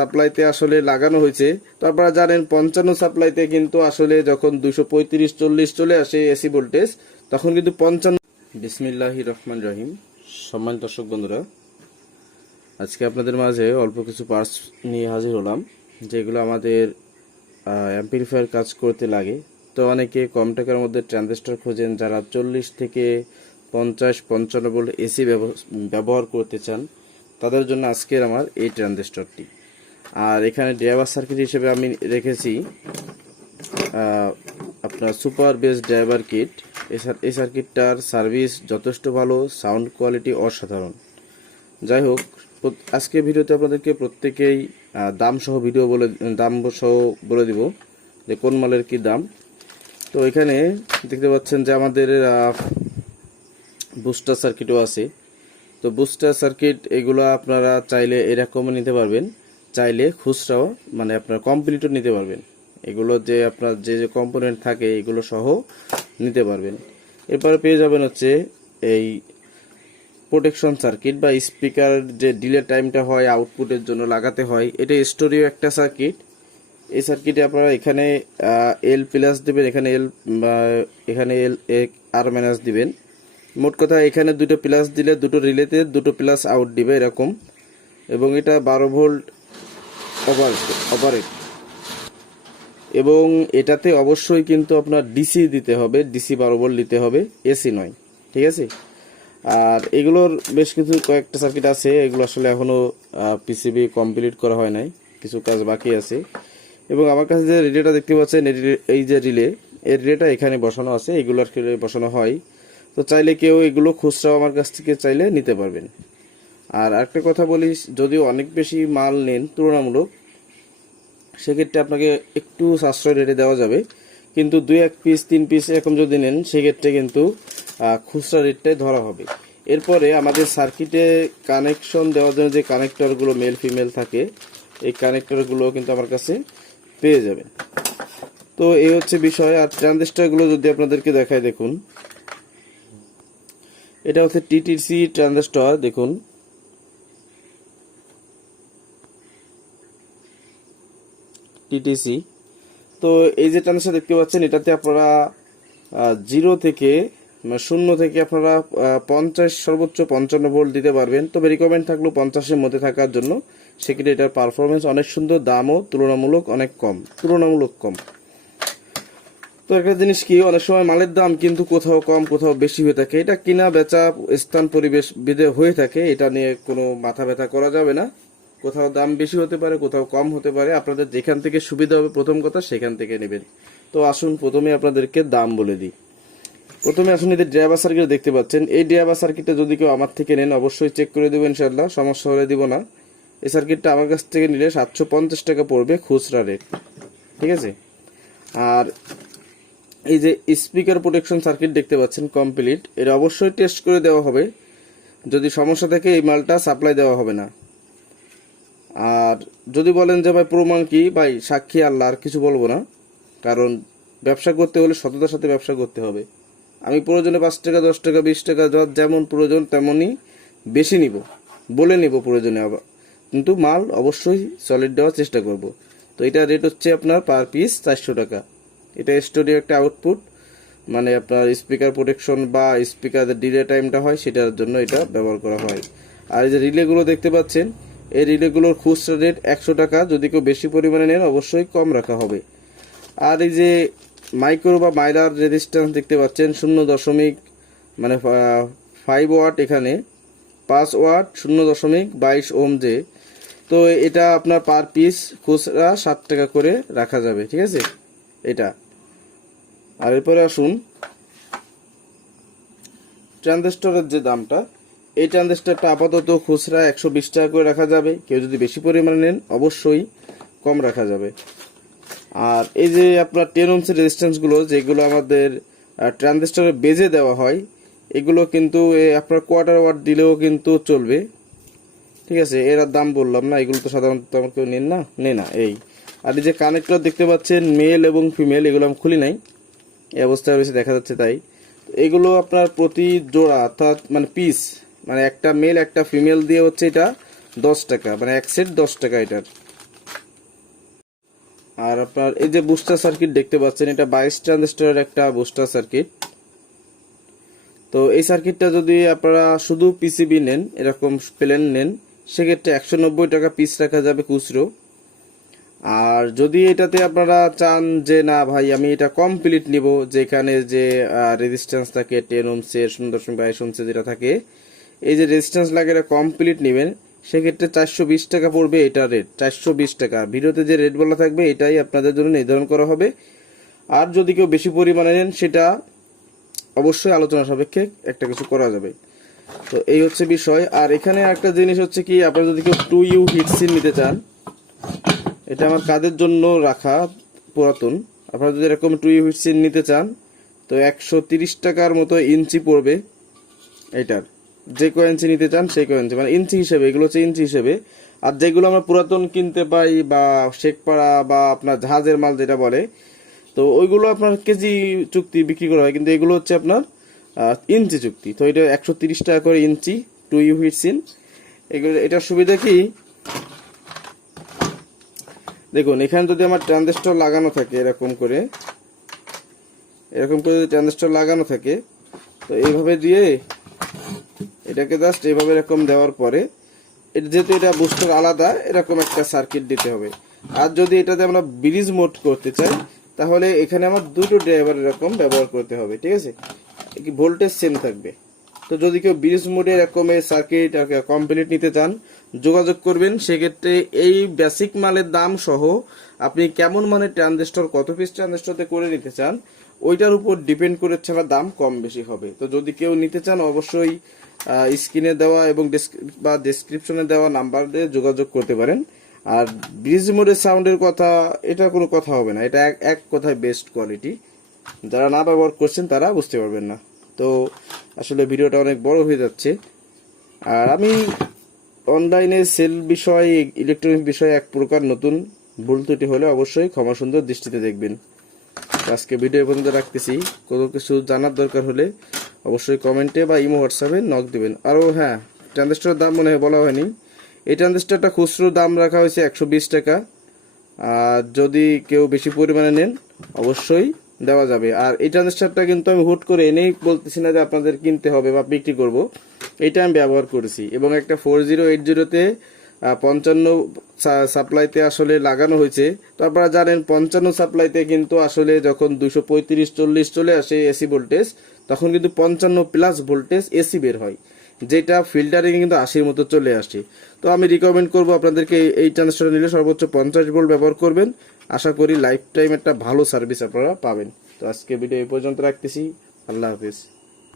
সাপ্লাইতে আসলে লাগানো হয়েছে। তো আপনারা জানেন, পঞ্চান্ন সাপ্লাইতে কিন্তু আসলে যখন দুশো পঁয়ত্রিশ চল্লিশ চলে আসে এসি ভোল্টেজ, তখন কিন্তু পঞ্চান্ন বিসমিল্লাহ রহমান রহিম। সম্মান দর্শক বন্ধুরা, আজকে আপনাদের মাঝে অল্প কিছু পার্টস নিয়ে হাজির হলাম, যেগুলো আমাদের অ্যাম্পিলিফায়ার কাজ করতে লাগে। তো অনেকে কম টাকার মধ্যে ট্রানজিস্টর খোঁজেন, যারা চল্লিশ থেকে পঞ্চাশ, পঞ্চান্ন ভোল্ট এসি ব্যবহার করতে চান, তাদের জন্য আজকের আমার এই ট্রানজিস্টরটি আর এখানে ড্রাইভার সার্কিট হিসেবে আমি রেখেছি আপনার সুপার বেস ড্রাইভার কিট এই সার- এই সার্কিটটার সার্ভিস যথেষ্ট ভালো সাউন্ড কোয়ালিটি অসাধারণ। যাই হোক আজকে ভিডিওতে আপনাদেরকে প্রত্যেকেই দাম সহ ভিডিও বলে, দাম সহ বলে দিব যে কোন মালের কি দাম। তো এখানে দেখতে পাচ্ছেন যে আমাদের বুস্টার সার্কিটও আছে। তো বুস্টার সার্কিট এগুলো আপনারা চাইলে এরকমও নিতে পারবেন। চাইলে খুচরাও মানে আপনার কমপ্লিটও নিতে পারবেন। এগুলো যে আপনার যে যে কম্পোনেন্ট থাকে, এগুলো সহ নিতে পারবেন। এরপরে পেয়ে যাবেন হচ্ছে এই প্রোটেকশন সার্কিট বা স্পিকার যে ডিলে টাইমটা হয় আউটপুটের জন্য লাগাতে হয়, এটা স্টোরিও একটা সার্কিট এই সার্কিটে আপনারা এখানে এল প্লাস দিবেন, এখানে এল এখানে এল আর মাইনাস দিবেন। মোট কথা এখানে দুটো প্লাস দিলে দুটো রিলেতে দুটো প্লাস আউট দিবে এরকম। এবং এটা বারো ভোল্ট অপারেট এবং এটাতে অবশ্যই কিন্তু আপনার ডিসি দিতে হবে ডিসি বারো ভোল্ট দিতে হবে এসি নয়, ঠিক আছে? আর এগুলোর বেশ কিছু কয়েকটা সার্কিট আছে, এগুলো আসলে এখনও পিসিবি কমপ্লিট করা হয় নাই, কিছু কাজ বাকি আছে। এবং আমার কাছে যে রিলেটা দেখতে পাচ্ছেন, এই যে রিলে এই রিলেটা এখানে বসানো আছে, এগুলোর বসানো হয়। তো চাইলে কেউ এগুলো খুচরাও আমার কাছ থেকে চাইলে নিতে পারবেন। আর একটা কথা বলি যদিও অনেক বেশি মাল নেন তুলনামূলক, সেক্ষেত্রে আপনাকে একটু সাশ্রয় রেটে দেওয়া যাবে। কিন্তু দুই এক পিস তিন পিস এরকম যদি নেন, সেক্ষেত্রে কিন্তু খুচরা রেটটাই ধরা হবে। এরপরে আমাদের সার্কিটে কানেকশন দেওয়ার জন্য যে কানেক্টরগুলো মেল ফিমেল থাকে, এই কানেক্টরগুলো কিন্তু আমার কাছে পেয়ে যাবেন। তো এই হচ্ছে বিষয়, আর ট্রানজিস্টারগুলো যদি আপনাদেরকে দেখায় দেখুন। এটা হচ্ছে টিটিসি ট্রানজিস্টর দেখুন। টিটিসি তো এই যে ট্রানজিস্টার দেখতে পাচ্ছেন, এটাতে আপনারা জিরো থেকে মানে শূন্য থেকে আপনারা পঞ্চাশ, সর্বোচ্চ পঞ্চান্ন ভোল্ট দিতে পারবেন। তবে রিকমেন্ড থাকলেও পঞ্চাশের মধ্যে থাকার জন্য। সেক্ষেত্রে এটার পারফরমেন্স অনেক সুন্দর, দামও তুলনামূলক অনেক কম, তুলনামূলক কম। তো একটা জিনিস কি, অনেক সময় মালের দাম কিন্তু কোথাও কম, কোথাও বেশি হয়ে থাকে। এটা কিনা বেচা স্থান পরিবেশ বেঁধে হয়ে থাকে, এটা নিয়ে কোনো মাথা ব্যথা করা যাবে না। কোথাও দাম বেশি হতে পারে, কোথাও কম হতে পারে, আপনাদের যেখান থেকে সুবিধা হবে প্রথম কথা সেখান থেকে নেবেন। তো আসুন প্রথমে আপনাদেরকে দাম বলে দিই। প্রথমে আসুন এদের ড্রাইভার সার্কিট দেখতে পাচ্ছেন। এই ড্রাইভার সার্কিটটা যদি কেউ আমার থেকে নেন, অবশ্যই চেক করে দেবেন ইনশাল্লাহ সমস্যা হলে দিব না। এই সার্কিটটা আমার কাছ থেকে নিলে সাতশো পঞ্চাশ টাকা পড়বে খুচরা রেট ঠিক আছে? আর এই যে স্পিকার প্রোটেকশন সার্কিট দেখতে পাচ্ছেন কমপ্লিট এটা অবশ্যই টেস্ট করে দেওয়া হবে। যদি সমস্যা থাকে এই মালটা সাপ্লাই দেওয়া হবে না। আর যদি বলেন যে ভাই প্রমাণ কি, ভাই সাক্ষী আল্লাহ, আর কিছু বলব না। কারণ ব্যবসা করতে হলে সততার সাথে ব্যবসা করতে হবে। আমি প্রয়োজনে পাঁচ টাকা, দশ টাকা, বিশ টাকা যার যেমন প্রয়োজন তেমনই বেশি নিব, বলে নিব প্রয়োজনে আবার। কিন্তু মাল অবশ্যই সলিড দেওয়ার চেষ্টা করব। তো এটা রেট হচ্ছে আপনার পার পিস চারশো টাকা। এটা স্টোরিও একটা আউটপুট মানে আপনার স্পিকার প্রোটেকশন বা স্পিকার ডিলে টাইমটা হয়, সেটার জন্য এটা ব্যবহার করা হয়। আর এই যে রিলেগুলো দেখতে পাচ্ছেন এই রিলেগুলোর খুচরা রেট একশো টাকা। যদি কেউ বেশি পরিমাণে নেন, অবশ্যই কম রাখা হবে। আর এই যে মাইক্রো বা মাইলার রেজিস্ট্যান্স দেখতে পাচ্ছেন, শূন্য দশমিক মানে ফাইভ ওয়াট এখানে, পাঁচ ওয়াট শূন্য দশমিক বাইশ ওম যে। তো এটা আপনার পার পিস খুচরা সাত টাকা করে রাখা যাবে, ঠিক আছে? এটা। আর এরপরে আসুন। ট্রানজিস্টরের যে দামটা এই ট্রানজিস্টরটা আপাতত খুচরা একশো বিশ টাকা করে রাখা যাবে। কেউ যদি বেশি পরিমাণে নেন, অবশ্যই কম রাখা যাবে। আর এই যে আপনার টেন ওমসের রেজিস্ট্যান্সগুলো, যেগুলো আমাদের ট্রানজিস্টরে বেজে দেওয়া হয়, এগুলো কিন্তু আপনার কোয়ার্টার ওয়াট দিলেও কিন্তু চলবে। ঠিক আছে, এর দাম বললাম না, এগুলো তো সাধারণত আমার কেউ নেন না? নে না, এই। আর এই যে কানেক্টর দেখতে পাচ্ছেন মেল এবং ফিমেল এগুলো আমি খুলি নাই। এই অবস্থায় রয়েছে, দেখা যাচ্ছে তাই। এগুলো আপনার প্রতি জোড়া, অর্থাৎ মানে পিস মানে একটা মেল একটা ফিমেল দিয়ে হচ্ছে এটা দশ টাকা। মানে এক সেট দশ টাকা এটার আর আপনার এই যে বুস্টার সার্কিট দেখতে পাচ্ছেন, এটা বাইশ ট্রানজিস্টরের একটা বুস্টার সার্কিট তো এই সার্কিটটা যদি আপনারা শুধু পিসিবি নেন, এরকম প্লেন নেন, সেক্ষেত্রে একশো নব্বই টাকা পিস রাখা যাবে খুচরো। আর যদি এটাতে আপনারা চান যে, না ভাই, আমি এটা কমপ্লিট নিব, যেখানে যে রেজিস্ট্যান্স থাকে টেন ওমসের সুন্দর দশমিক বাইশ ওমসের যেটা থাকে এই যে রেজিস্ট্যান্স লাগে এটা কমপ্লিট নেবেন, সেক্ষেত্রে চারশো বিশ টাকা পড়বে এটা রেট চারশো বিশ টাকা। ভিডিওতে যে রেট বলা থাকবে, এটাই আপনাদের জন্য নির্ধারণ করা হবে। আর যদি কেউ বেশি পরিমাণে নেন, সেটা অবশ্যই আলোচনা সাপেক্ষে একটা কিছু করা যাবে। তো এই হচ্ছে বিষয়। আর এখানে একটা জিনিস হচ্ছে কি, আপনারা যদি কেউ টু ইউ হিটসিন নিতে চান, এটা আমার কাদের জন্য রাখা পুরাতন। আপনারা যদি এরকম টু ইউ হিটসিন নিতে চান, তো একশো তিরিশ টাকার মতো ইঞ্চি পড়বে এটার। যে কয় ইঞ্চি নিতে চান, সেই কয় ইঞ্চি মানে ইঞ্চি হিসেবে, এগুলো হচ্ছে ইঞ্চি হিসেবে। আর যেগুলো আমরা পুরাতন কিনতে পাই বা শেখপাড়া বা আপনার জাহাজের মাল যেটা বলে, তো ওইগুলো আপনার কেজি চুক্তি বিক্রি করা হয়। কিন্তু এগুলো হচ্ছে আপনার ইঞ্চি চুক্তি। তো এটা একশো তিরিশ টাকা করে ইঞ্চি টু ইউ হিটসিন এগুলো, এটার সুবিধা কি? দেখুন, এখানে যদি আমার ট্রানজিস্টর লাগানো থাকে এরকম করে এরকম করে যদি ট্রানজিস্টর লাগানো থাকে, তো এইভাবে দিয়ে এটাকে জাস্ট এভাবে এরকম দেওয়ার পরে যেহেতু এটা বুস্টার আলাদা, এরকম একটা সার্কিট দিতে হবে। আর যদি এটাতে আমরা ব্রিজ মোড করতে চাই, তাহলে এখানে আমার দুটো ড্রাইভার এরকম ব্যবহার করতে হবে, ঠিক আছে? ভোল্টেজ সেম থাকবে। তো যদি কেউ ব্রিজ মোডে এরকমের সার্কিট কমপ্লিট নিতে চান, যোগাযোগ করবেন। সেক্ষেত্রে এই বেসিক মালের দাম সহ আপনি কেমন মানের ট্রানজিস্টর কত পিস ট্রানজিস্টরতে করে নিতে চান ওইটার উপর ডিপেন্ড করে ছাড়া দাম কম বেশি হবে। তো যদি কেউ নিতে চান, অবশ্যই স্ক্রিনে দেওয়া এবং বা ডেসক্রিপশনে দেওয়া নাম্বার দিয়ে যোগাযোগ করতে পারেন। আর ব্রিজ মোডের সাউন্ডের কথা, এটা কোনো কথা হবে না। এটা এক এক কথায় বেস্ট কোয়ালিটি যারা না ব্যবহার করছেন, তারা বুঝতে পারবেন না। তো আসলে ভিডিওটা অনেক বড় হয়ে যাচ্ছে। আর আমি অনলাইনে সেল বিষয় ইলেকট্রনিক বিষয়ে এক প্রকার নতুন ভুল ত্রুটি হলে অবশ্যই ক্ষমা সুন্দর দৃষ্টিতে দেখবেন। আজকে ভিডিও পর্যন্ত রাখতেছি। কোনো কিছু জানার দরকার হলে অবশ্যই কমেন্টে বা ইমো, হোয়াটসঅ্যাপে নক দেবেন। আরও হ্যাঁ ট্রানজিস্টারের দাম মনে হয় বলা হয়নি। এই ট্রানজিস্টারটা খুচরো দাম রাখা হয়েছে একশো বিশ টাকা। আর যদি কেউ বেশি পরিমাণে নেন, অবশ্যই দেওয়া যাবে। আর এই ট্রানজিস্টারটা কিন্তু আমি হুট করে এনেই বলতেছি না যে আপনাদের কিনতে হবে বা বিক্রি করব। এটা আমি ব্যবহার করেছি। এবং একটা ফোর জিরো এইট জিরোতে পঞ্চান্ন সাপ্লাইতে আসলে লাগানো হয়েছে। তো আপনারা জানেন, পঞ্চান্ন সাপ্লাইতে কিন্তু আসলে যখন দুশো পঁয়ত্রিশ চল্লিশ চলে আসে এসি ভোল্টেজ, তখন কিন্তু পঞ্চান্ন প্লাস ভোল্টেজ এসি বের হয়, যেটা ফিল্টারিং কিন্তু আশির মতো চলে আসে। তো আমি রিকমেন্ড করব আপনাদেরকে এই- ট্রান্সফার নিলে সর্বোচ্চ পঞ্চাশ ভোল্ট ব্যবহার করবেন। আশা করি লাইফ টাইম একটা ভালো সার্ভিস আপনারা পাবেন। তো আজকে ভিডিও এই পর্যন্ত রাখতেছি। আল্লাহ হাফিজ।